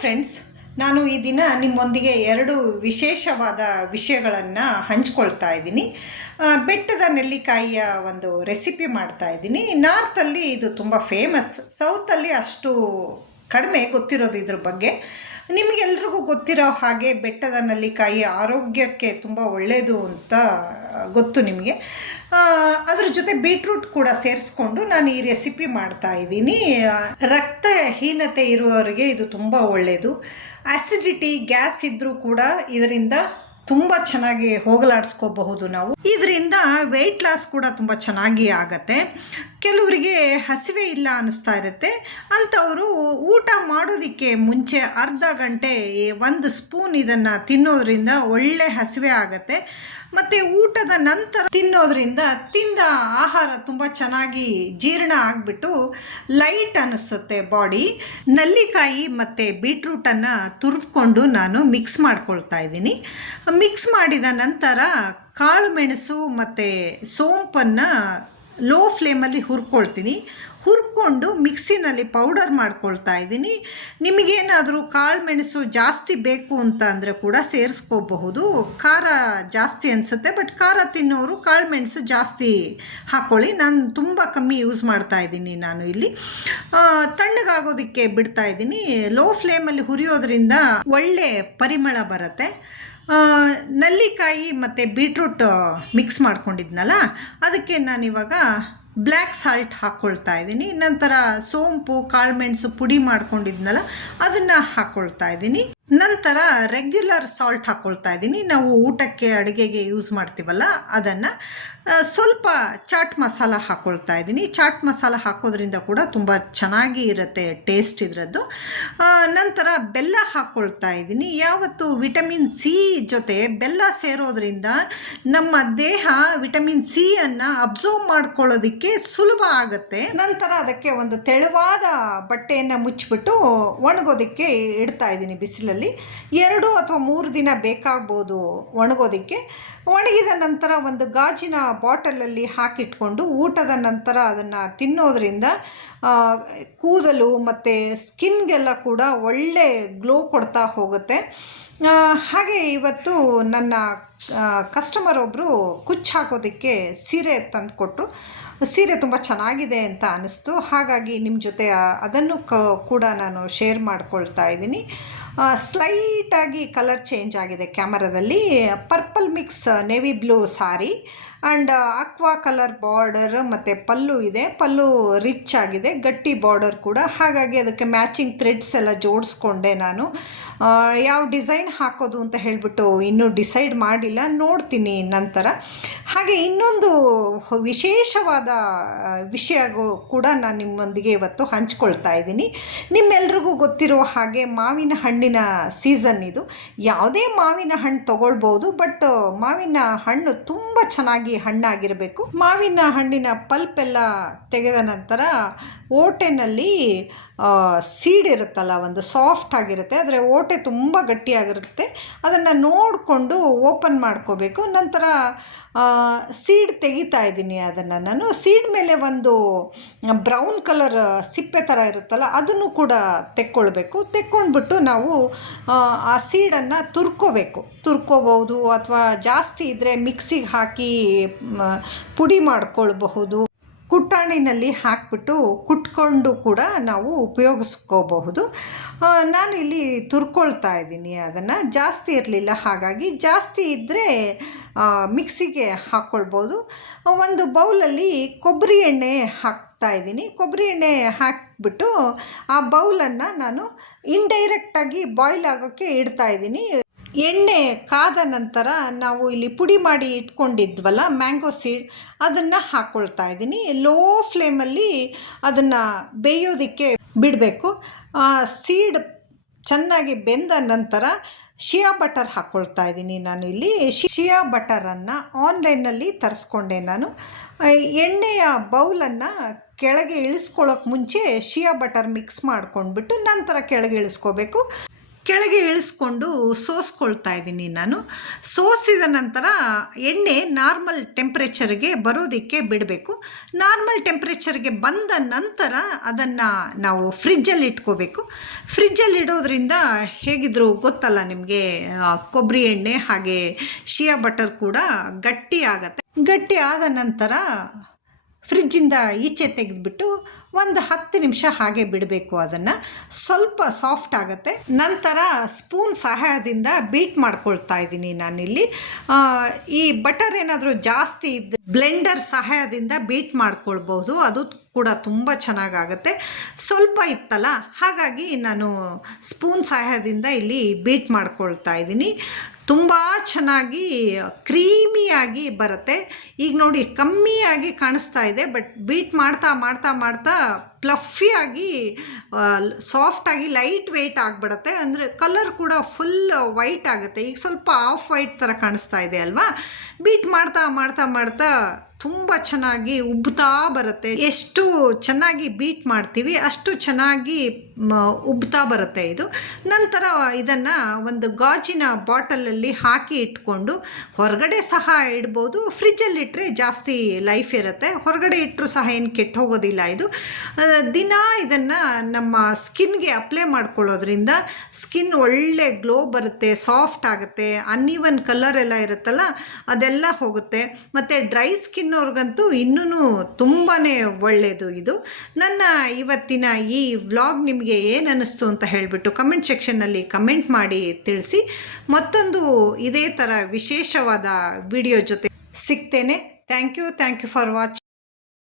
Friends ನಾನು ಈ ದಿನ ನಿಮ್ಮೊಂದಿಗೆ ಎರಡು ವಿಶೇಷವಾದ ವಿಷಯಗಳನ್ನು ಹಂಚ್ಕೊಳ್ತಾ ಇದ್ದೀನಿ. ಬೆಟ್ಟದ ನೆಲ್ಲಿಕಾಯಿಯ ಒಂದು ರೆಸಿಪಿ ಮಾಡ್ತಾ ಇದ್ದೀನಿ. ನಾರ್ತಲ್ಲಿ ಇದು ತುಂಬ ಫೇಮಸ್ ಸೌತಲ್ಲಿ ಅಷ್ಟು ಕಡಿಮೆ ಗೊತ್ತಿರೋದು ಇದ್ರ ಬಗ್ಗೆ. ನಿಮಗೆಲ್ರಿಗೂ ಗೊತ್ತಿರೋ ಹಾಗೆ ಬೆಟ್ಟದ ನಲ್ಲಿಕಾಯಿ ಆರೋಗ್ಯಕ್ಕೆ ತುಂಬ ಒಳ್ಳೆಯದು ಅಂತ ಗೊತ್ತು ನಿಮಗೆ. ಅದ್ರ ಜೊತೆ ಬೀಟ್ರೂಟ್ ಕೂಡ ಸೇರಿಸ್ಕೊಂಡು ನಾನು ಈ ರೆಸಿಪಿ ಮಾಡ್ತಾ ಇದ್ದೀನಿ. ರಕ್ತ ರಕ್ತಹೀನತೆ ಇರುವವರಿಗೆ ಇದು ತುಂಬ ಒಳ್ಳೆಯದು ಆ್ಯಸಿಡಿಟಿ ಗ್ಯಾಸ್ ಇದ್ದರೂ ಕೂಡ ಇದರಿಂದ ತುಂಬ ಚೆನ್ನಾಗಿ ಹೋಗಲಾಡಿಸ್ಕೋಬಹುದು ನಾವು. ಇದರಿಂದ ವೆಯ್ಟ್ ಲಾಸ್ ಕೂಡ ತುಂಬ ಚೆನ್ನಾಗಿ ಆಗತ್ತೆ. ಕೆಲವರಿಗೆ ಹಸಿವೆ ಇಲ್ಲ ಅನ್ನಿಸ್ತಾ ಇರುತ್ತೆ. ಅಂಥವರು ಊಟ ಮಾಡೋದಕ್ಕೆ ಮುಂಚೆ ಅರ್ಧ ಗಂಟೆ ಒಂದು ಸ್ಪೂನ್ ಇದನ್ನು ತಿನ್ನೋದ್ರಿಂದ ಒಳ್ಳೆ ಹಸಿವೆ ಆಗತ್ತೆ. ಮತ್ತು ಊಟದ ನಂತರ ತಿನ್ನೋದ್ರಿಂದ ತಿಂದ ಆಹಾರ ತುಂಬ ಚೆನ್ನಾಗಿ ಜೀರ್ಣ ಆಗಿಬಿಟ್ಟು ಲೈಟ್ ಅನ್ನಿಸುತ್ತೆ ಬಾಡಿ. ನಲ್ಲಿಕಾಯಿ ಮತ್ತು ಬೀಟ್ರೂಟನ್ನು ತುರಿದುಕೊಂಡು ನಾನು ಮಿಕ್ಸ್ ಮಾಡ್ಕೊಳ್ತಾ ಇದ್ದೀನಿ. ಮಿಕ್ಸ್ ಮಾಡಿದ ನಂತರ ಕಾಳು ಮೆಣಸು ಮತ್ತು ಸೋಂಪನ್ನು ಲೋ ಫ್ಲೇಮಲ್ಲಿ ಹುರ್ಕೊಳ್ತೀನಿ. ಹುರ್ಕೊಂಡು ಮಿಕ್ಸಿನಲ್ಲಿ ಪೌಡರ್ ಮಾಡ್ಕೊಳ್ತಾ ಇದ್ದೀನಿ. ನಿಮಗೇನಾದರೂ ಕಾಳು ಮೆಣಸು ಜಾಸ್ತಿ ಬೇಕು ಅಂತ ಅಂದರೆ ಕೂಡ ಸೇರಿಸ್ಕೋಬಹುದು. ಖಾರ ಜಾಸ್ತಿ ಅನಿಸುತ್ತೆ ಬಟ್ ಖಾರ ತಿನ್ನೋರು ಕಾಳು ಮೆಣಸು ಜಾಸ್ತಿ ಹಾಕ್ಕೊಳ್ಳಿ ನಾನು ತುಂಬ ಕಮ್ಮಿ ಯೂಸ್ ಮಾಡ್ತಾ ಇದ್ದೀನಿ ನಾನು ಇಲ್ಲಿ. ತಣ್ಣಗಾಗೋದಕ್ಕೆ ಬಿಡ್ತಾ ಇದ್ದೀನಿ. ಲೋ ಫ್ಲೇಮಲ್ಲಿ ಹುರಿಯೋದ್ರಿಂದ ಒಳ್ಳೆ ಪರಿಮಳ ಬರುತ್ತೆ. ನಲ್ಲಿಕಾಯಿ ಮತ್ತು ಬೀಟ್ರೂಟ್ ಮಿಕ್ಸ್ ಮಾಡ್ಕೊಂಡಿದ್ನಲ್ಲ, ಅದಕ್ಕೆ ನಾನಿವಾಗ ಬ್ಲ್ಯಾಕ್ ಸಾಲ್ಟ್ ಹಾಕ್ಕೊಳ್ತಾ ಇದ್ದೀನಿ. ನಂತರ ಸೋಂಪು, ಕಾಳುಮೆಣಸು ಪುಡಿ ಮಾಡ್ಕೊಂಡಿದ್ನಲ್ಲ, ಅದನ್ನು ಹಾಕ್ಕೊಳ್ತಾ ಇದ್ದೀನಿ. ನಂತರ ರೆಗ್ಯುಲರ್ ಸಾಲ್ಟ್ ಹಾಕ್ಕೊಳ್ತಾ ಇದ್ದೀನಿ. ನಾವು ಊಟಕ್ಕೆ, ಅಡುಗೆಗೆ ಯೂಸ್ ಮಾಡ್ತೀವಲ್ಲ, ಅದನ್ನು ಸ್ವಲ್ಪ ಚಾಟ್ ಮಸಾಲ ಹಾಕ್ಕೊಳ್ತಾ ಇದ್ದೀನಿ. ಚಾಟ್ ಮಸಾಲ ಹಾಕೋದ್ರಿಂದ ಕೂಡ ತುಂಬ ಚೆನ್ನಾಗಿ ಇರುತ್ತೆ ಟೇಸ್ಟ್ ಇದರದ್ದು. ನಂತರ ಬೆಲ್ಲ ಹಾಕ್ಕೊಳ್ತಾ ಇದ್ದೀನಿ. ಯಾವತ್ತು ವಿಟಮಿನ್ ಸಿ ಜೊತೆ ಬೆಲ್ಲ ಸೇರೋದ್ರಿಂದ ನಮ್ಮ ದೇಹ ವಿಟಮಿನ್ ಸಿ ಅನ್ನು ಅಬ್ಸರ್ವ್ ಮಾಡ್ಕೊಳ್ಳೋದಕ್ಕೆ ಸುಲಭ ಆಗುತ್ತೆ. ನಂತರ ಅದಕ್ಕೆ ಒಂದು ತೆಳುವಾದ ಬಟ್ಟೆಯನ್ನು ಮುಚ್ಚಿಬಿಟ್ಟು ಒಣಗೋದಕ್ಕೆ ಇಡ್ತಾ ಇದ್ದೀನಿ ಬಿಸಿಲಲ್ಲಿ. ಎರಡು ಅಥವಾ ಮೂರು ದಿನ ಬೇಕಾಗ್ಬೋದು ಒಣಗೋದಕ್ಕೆ. ಒಣಗಿದ ನಂತರ ಒಂದು ಗಾಜಿನ ಬಾಟಲಲ್ಲಿ ಹಾಕಿಟ್ಕೊಂಡು ಊಟದ ನಂತರ ಅದನ್ನು ತಿನ್ನೋದರಿಂದ ಕೂದಲು ಮತ್ತು ಸ್ಕಿನ್ಗೆಲ್ಲ ಕೂಡ ಒಳ್ಳೆ ಗ್ಲೋ ಕೊಡ್ತಾ ಹೋಗುತ್ತೆ. ಹಾಗೆ ಇವತ್ತು ನನ್ನ ಕಸ್ಟಮರ್ ಒಬ್ಬರು ಕುಚ್ಚು ಹಾಕೋದಕ್ಕೆ ಸೀರೆ ತಂದುಕೊಟ್ರು. ಸೀರೆ ತುಂಬ ಚೆನ್ನಾಗಿದೆ ಅಂತ ಅನ್ನಿಸ್ತು ಹಾಗಾಗಿ ನಿಮ್ಮ ಜೊತೆ ಅದನ್ನು ಕೂಡ ನಾನು ಶೇರ್ ಮಾಡ್ಕೊಳ್ತಾ ಇದ್ದೀನಿ. ಸ್ಲೈಟಾಗಿ ಕಲರ್ ಚೇಂಜ್ ಆಗಿದೆ ಕ್ಯಾಮರಾದಲ್ಲಿ. Purple mix navy blue sari and aqua colour border ಮತ್ತು ಪಲ್ಲು ಇದೆ. ಪಲ್ಲು ರಿಚ್ ಆಗಿದೆ. ಗಟ್ಟಿ ಬಾರ್ಡರ್ ಕೂಡ. ಹಾಗಾಗಿ ಅದಕ್ಕೆ ಮ್ಯಾಚಿಂಗ್ ಥ್ರೆಡ್ಸ್ ಎಲ್ಲ ಜೋಡಿಸ್ಕೊಂಡೆ ನಾನು. ಯಾವ ಡಿಸೈನ್ ಹಾಕೋದು ಅಂತ ಹೇಳಿಬಿಟ್ಟು ಇನ್ನೂ ಡಿಸೈಡ್ ಮಾಡಿಲ್ಲ. ನೋಡ್ತೀನಿ ನಂತರ. ಹಾಗೆ ಇನ್ನೊಂದು ವಿಶೇಷವಾದ ವಿಷಯ ಕೂಡ ನಾನು ನಿಮ್ಮೊಂದಿಗೆ ಇವತ್ತು ಹಂಚ್ಕೊಳ್ತಾ ಇದ್ದೀನಿ. ನಿಮ್ಮೆಲ್ರಿಗೂ ಗೊತ್ತಿರುವ ಹಾಗೆ ಮಾವಿನ ಹಣ್ಣಿನ ಸೀಸನ್ ಇದು. ಯಾವುದೇ ಮಾವಿನ ಹಣ್ಣು ತಗೊಳ್ಬೋದು, ಬಟ್ ಮಾವಿನ ಹಣ್ಣು ತುಂಬ ಚೆನ್ನಾಗಿ ಹಣ್ಣಾಗಿರಬೇಕು. ಮಾವಿನ ಹಣ್ಣಿನ ಪಲ್ಪ್ ಎಲ್ಲ ತೆಗೆದ ನಂತರ ಓಟೆನಲ್ಲಿ ಸೀಡ್ ಇರುತ್ತಲ್ಲ ಒಂದು ಸಾಫ್ಟ್ ಆಗಿರುತ್ತೆ. ಆದರೆ ಓಟೆ ತುಂಬ ಗಟ್ಟಿಯಾಗಿರುತ್ತೆ. ಅದನ್ನು ನೋಡಿಕೊಂಡು ಓಪನ್ ಮಾಡ್ಕೋಬೇಕು. ನಂತರ ಸೀಡ್ ತೆಗಿತಾ ಇದ್ದೀನಿ ಅದನ್ನು ನಾನು. ಸೀಡ್ ಮೇಲೆ ಒಂದು ಬ್ರೌನ್ ಕಲರ್ ಸಿಪ್ಪೆ ಥರ ಇರುತ್ತಲ್ಲ ಅದನ್ನು ಕೂಡ ತೆಕ್ಕೊಳ್ಬೇಕು. ತೆಕ್ಕೊಂಡ್ಬಿಟ್ಟು ನಾವು ಆ, ಸೀಡನ್ನು ತುರ್ಕೋಬೇಕು. ತುರ್ಕೋಬಹುದು ಅಥವಾ ಜಾಸ್ತಿ ಇದ್ದರೆ ಮಿಕ್ಸಿಗೆ ಹಾಕಿ ಪುಡಿ ಮಾಡ್ಕೊಳ್ಬಹುದು. ಕುಟ್ಟಾಣಿನಲ್ಲಿ ಹಾಕ್ಬಿಟ್ಟು ಕುಟ್ಕೊಂಡು ಕೂಡ ನಾವು ಉಪಯೋಗಿಸ್ಕೋಬಹುದು. ನಾನು ಇಲ್ಲಿ ತುರ್ಕೊಳ್ತಾ ಇದ್ದೀನಿ ಅದನ್ನು. ಜಾಸ್ತಿ ಇರಲಿಲ್ಲ, ಹಾಗಾಗಿ ಜಾಸ್ತಿ ಇದ್ದರೆ ಮಿಕ್ಸಿಗೆ ಹಾಕ್ಕೊಳ್ಬೋದು ಒಂದು ಬೌಲಲ್ಲಿ ಕೊಬ್ಬರಿ ಎಣ್ಣೆ ಹಾಕ್ತಾ ಇದ್ದೀನಿ. ಕೊಬ್ಬರಿ ಎಣ್ಣೆ ಹಾಕಿಬಿಟ್ಟು ಆ ಬೌಲನ್ನು ನಾನು ಇಂಡೈರೆಕ್ಟಾಗಿ ಬಾಯ್ಲ್ ಆಗೋಕ್ಕೆ ಇಡ್ತಾ ಇದ್ದೀನಿ. ಎಣ್ಣೆ ಕಾದ ನಂತರ ನಾವು ಇಲ್ಲಿ ಪುಡಿ ಮಾಡಿ ಇಟ್ಕೊಂಡಿದ್ವಲ್ಲ, ಮ್ಯಾಂಗೋ ಸೀಡ್, ಅದನ್ನು ಹಾಕ್ಕೊಳ್ತಾ ಇದ್ದೀನಿ. ಲೋ ಫ್ಲೇಮಲ್ಲಿ ಅದನ್ನು ಬೇಯೋದಕ್ಕೆ ಬಿಡಬೇಕು. ಸೀಡ್ ಚೆನ್ನಾಗಿ ಬೆಂದ ನಂತರ ಶಿಯಾ ಬಟರ್ ಹಾಕ್ಕೊಳ್ತಾ ಇದ್ದೀನಿ ನಾನು ಇಲ್ಲಿ. ಶಿಯಾ ಬಟರನ್ನು ಆನ್ಲೈನಲ್ಲಿ ತರಿಸ್ಕೊಂಡೆ ನಾನು. ಎಣ್ಣೆಯ ಬೌಲನ್ನು ಕೆಳಗೆ ಇಳಿಸ್ಕೊಳ್ಳೋಕೆ ಮುಂಚೆ ಶಿಯಾ ಬಟರ್ ಮಿಕ್ಸ್ ಮಾಡ್ಕೊಂಡ್ಬಿಟ್ಟು ನಂತರ ಕೆಳಗೆ ಇಳಿಸ್ಕೋಬೇಕು. ಕೆಳಗೆ ಇಳಿಸ್ಕೊಂಡು ಸೋಸ್ಕೊಳ್ತಾ ಇದ್ದೀನಿ ನಾನು. ಸೋಸಿದ ನಂತರ ಎಣ್ಣೆ ನಾರ್ಮಲ್ ಟೆಂಪ್ರೇಚರ್ಗೆ ಬರೋದಕ್ಕೆ ಬಿಡಬೇಕು. ನಾರ್ಮಲ್ ಟೆಂಪ್ರೇಚರ್ಗೆ ಬಂದ ನಂತರ ಅದನ್ನು ನಾವು ಫ್ರಿಜ್ಜಲ್ಲಿ ಇಟ್ಕೋಬೇಕು. ಫ್ರಿಜ್ಜಲ್ಲಿ ಇಡೋದ್ರಿಂದ ಹೇಗಿದ್ರು ಗೊತ್ತಲ್ಲ ನಿಮಗೆ ಕೊಬ್ಬರಿ ಎಣ್ಣೆ ಹಾಗೆ ಶಿಯಾ ಬಟರ್ ಕೂಡ ಗಟ್ಟಿ ಆಗುತ್ತೆ. ಗಟ್ಟಿ ಆದ ನಂತರ ಫ್ರಿಜ್ಜಿಂದ ಈಚೆ ತೆಗೆದುಬಿಟ್ಟು ಒಂದು ಹತ್ತು ನಿಮಿಷ ಹಾಗೆ ಬಿಡಬೇಕು ಅದನ್ನು. ಸ್ವಲ್ಪ ಸಾಫ್ಟ್ ಆಗುತ್ತೆ. ನಂತರ ಸ್ಪೂನ್ ಸಹಾಯದಿಂದ ಬೀಟ್ ಮಾಡ್ಕೊಳ್ತಾ ಇದ್ದೀನಿ ನಾನಿಲ್ಲಿ. ಈ ಬಟರ್ ಏನಾದರೂ ಜಾಸ್ತಿ ಇದ್ದ ಬ್ಲೆಂಡರ್ ಸಹಾಯದಿಂದ ಬೀಟ್ ಮಾಡ್ಕೊಳ್ಬೋದು. ಅದು ಕೂಡ ತುಂಬ ಚೆನ್ನಾಗಾಗುತ್ತೆ. ಸ್ವಲ್ಪ ಇತ್ತಲ್ಲ, ಹಾಗಾಗಿ ನಾನು ಸ್ಪೂನ್ ಸಹಾಯದಿಂದ ಇಲ್ಲಿ ಬೀಟ್ ಮಾಡ್ಕೊಳ್ತಾ ಇದ್ದೀನಿ. ತುಂಬ ಚೆನ್ನಾಗಿ ಕ್ರೀಮಿಯಾಗಿ ಬರುತ್ತೆ. ಈಗ ನೋಡಿ, ಕಮ್ಮಿಯಾಗಿ ಕಾಣಿಸ್ತಾ ಇದೆ, ಬಟ್ ಬೀಟ್ ಮಾಡ್ತಾ ಮಾಡ್ತಾ ಮಾಡ್ತಾ ಪ್ಲಫಿಯಾಗಿ ಸಾಫ್ಟಾಗಿ, ಲೈಟ್ ವೆಯ್ಟ್ ಆಗಿಬಿಡುತ್ತೆ. ಅಂದರೆ ಕಲರ್ ಕೂಡ ಫುಲ್ ವೈಟ್ ಆಗುತ್ತೆ. ಈಗ ಸ್ವಲ್ಪ ಆಫ್ ವೈಟ್ ಥರ ಕಾಣಿಸ್ತಾ ಇದೆ ಅಲ್ವಾ? ಬೀಟ್ ಮಾಡ್ತಾ ಮಾಡ್ತಾ ಮಾಡ್ತಾ ತುಂಬ ಚೆನ್ನಾಗಿ ಉಬ್ಬುತ್ತಾ ಬರುತ್ತೆ. ಎಷ್ಟು ಚೆನ್ನಾಗಿ ಬೀಟ್ ಮಾಡ್ತೀವಿ, ಅಷ್ಟು ಚೆನ್ನಾಗಿ ಉಬ್ತಾ ಬರುತ್ತೆ ಇದು. ನಂತರ ಇದನ್ನು ಒಂದು ಗಾಜಿನ ಬಾಟಲಲ್ಲಿ ಹಾಕಿ ಇಟ್ಕೊಂಡು ಹೊರಗಡೆ ಸಹ ಇಡ್ಬೋದು. ಫ್ರಿಜ್ಜಲ್ಲಿ ಇಟ್ಟರೆ ಜಾಸ್ತಿ ಲೈಫ್ ಇರುತ್ತೆ. ಹೊರಗಡೆ ಇಟ್ಟರೂ ಸಹ ಏನು ಕೆಟ್ಟು ಹೋಗೋದಿಲ್ಲ ಇದು. ದಿನ ಇದನ್ನು ನಮ್ಮ ಸ್ಕಿನ್ಗೆ ಅಪ್ಲೈ ಮಾಡ್ಕೊಳ್ಳೋದ್ರಿಂದ ಸ್ಕಿನ್ ಒಳ್ಳೆ ಗ್ಲೋ ಬರುತ್ತೆ, ಸಾಫ್ಟ್ ಆಗುತ್ತೆ ಅನ್ಇವನ್ ಕಲರ್ ಎಲ್ಲ ಇರುತ್ತಲ್ಲ, ಅದೆಲ್ಲ ಹೋಗುತ್ತೆ. ಮತ್ತು ಡ್ರೈ ಸ್ಕಿನ್ ಅವ್ರಿಗಂತೂ ಇನ್ನೂ ತುಂಬಾ ಒಳ್ಳೆಯದು ಇದು. ನನ್ನ ಇವತ್ತಿನ ಈ ವ್ಲಾಗ್ ನಿಮಗೆ ಏನು ಅನ್ನಿಸ್ತು ಅಂತ ಹೇಳಿಬಿಟ್ಟು ಕಮೆಂಟ್ ಸೆಕ್ಷನ್ನಲ್ಲಿ ಕಮೆಂಟ್ ಮಾಡಿ ತಿಳಿಸಿ. ಮತ್ತೊಂದು ಇದೇ ಥರ ವಿಶೇಷವಾದ ವಿಡಿಯೋ ಜೊತೆ ಸಿಗ್ತೇನೆ. Thank you thank you for watch